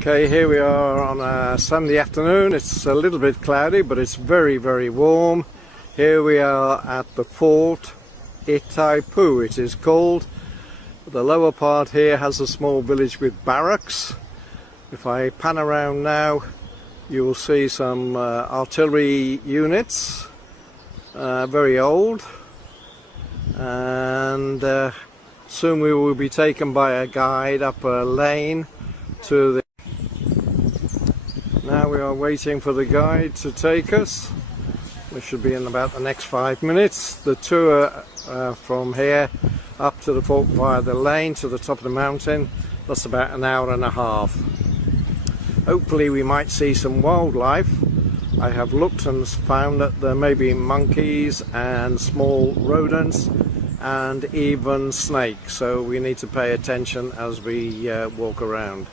Okay, here we are on a Sunday afternoon. It's a little bit cloudy, but it's very, very warm. Here we are at the Fort Itaipu, it is called. The lower part here has a small village with barracks. If I pan around now, you will see some artillery units, very old, and soon we will be taken by a guide up a lane to the... Now we are waiting for the guide to take us. We should be in about the next 5 minutes. The tour from here up to the fort via the lane to the top of the mountain, that's about an hour and a half. Hopefully we might see some wildlife. I have looked and found that there may be monkeys and small rodents and even snakes, so we need to pay attention as we walk around.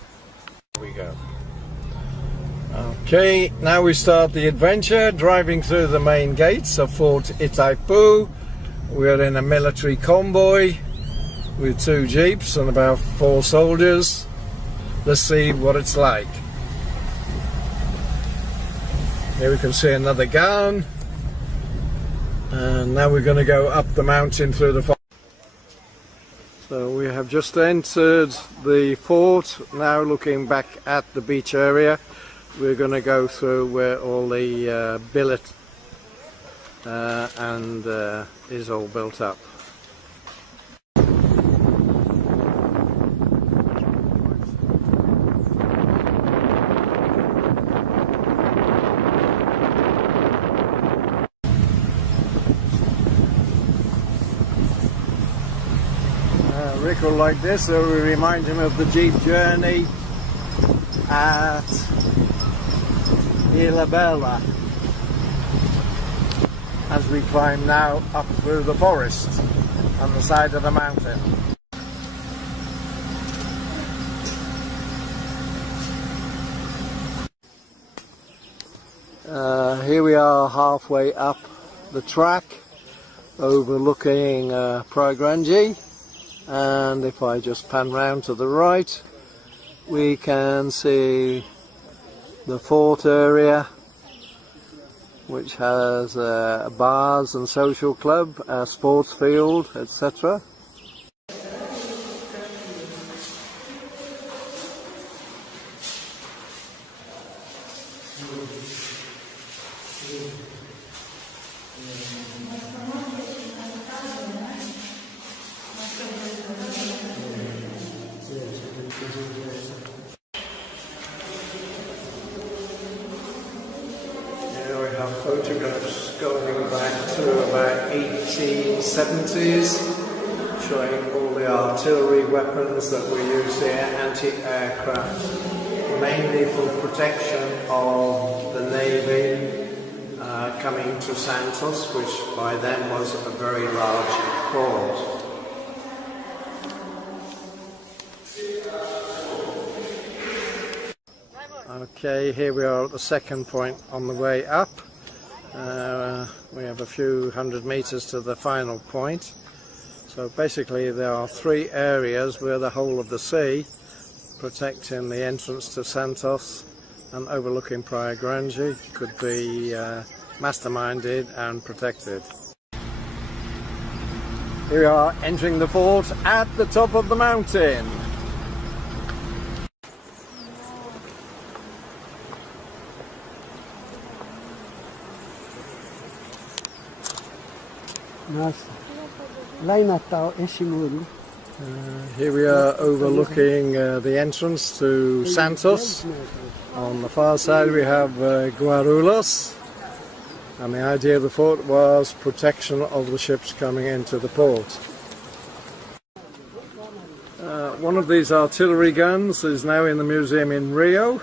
Here we go. Okay, now we start the adventure, driving through the main gates of Fort Itaipu. We're in a military convoy with 2 jeeps and about 4 soldiers. Let's see what it's like. Here we can see another gun, and now we're going to go up the mountain through the forest. So we have just entered the fort, now looking back at the beach area. We're going to go through where all the billet is all built up. Vehicle like this, so we remind him of the jeep journey at Ilhabela as we climb now up through the forest on the side of the mountain. Here we are halfway up the track overlooking Praia Grande, and if I just pan round to the right we can see the fort area, which has bars and social club, a sports field, etc. Photographs going back to about 1870s, showing all the artillery weapons that we use here, anti-aircraft, mainly for protection of the Navy coming to Santos, which by then was a very large port. Okay, here we are at the second point on the way up. We have a few hundred meters to the final point. So basically there are 3 areas where the whole of the sea, protecting the entrance to Santos and overlooking Praia Grande, could be masterminded and protected. Here we are entering the fort at the top of the mountain. Here we are overlooking the entrance to Santos. On the far side we have Guarulhos, and the idea of the fort was protection of the ships coming into the port. One of these artillery guns is now in the museum in Rio,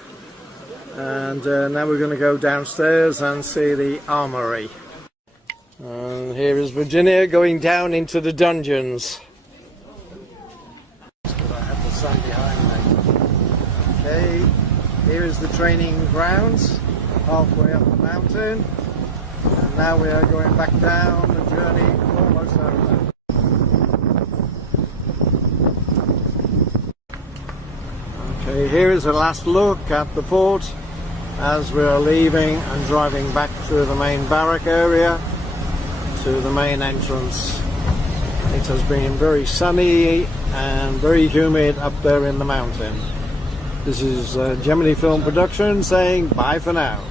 and now we're going to go downstairs and see the armory. And here is Virginia going down into the dungeons. I have the sun behind me. Okay, here is the training grounds, halfway up the mountain. And now we are going back down, the journey almost over. Okay, here is a last look at the fort as we are leaving and driving back through the main barrack area to the main entrance. It has been very sunny and very humid up there in the mountain. This is Gemini Film Production saying bye for now.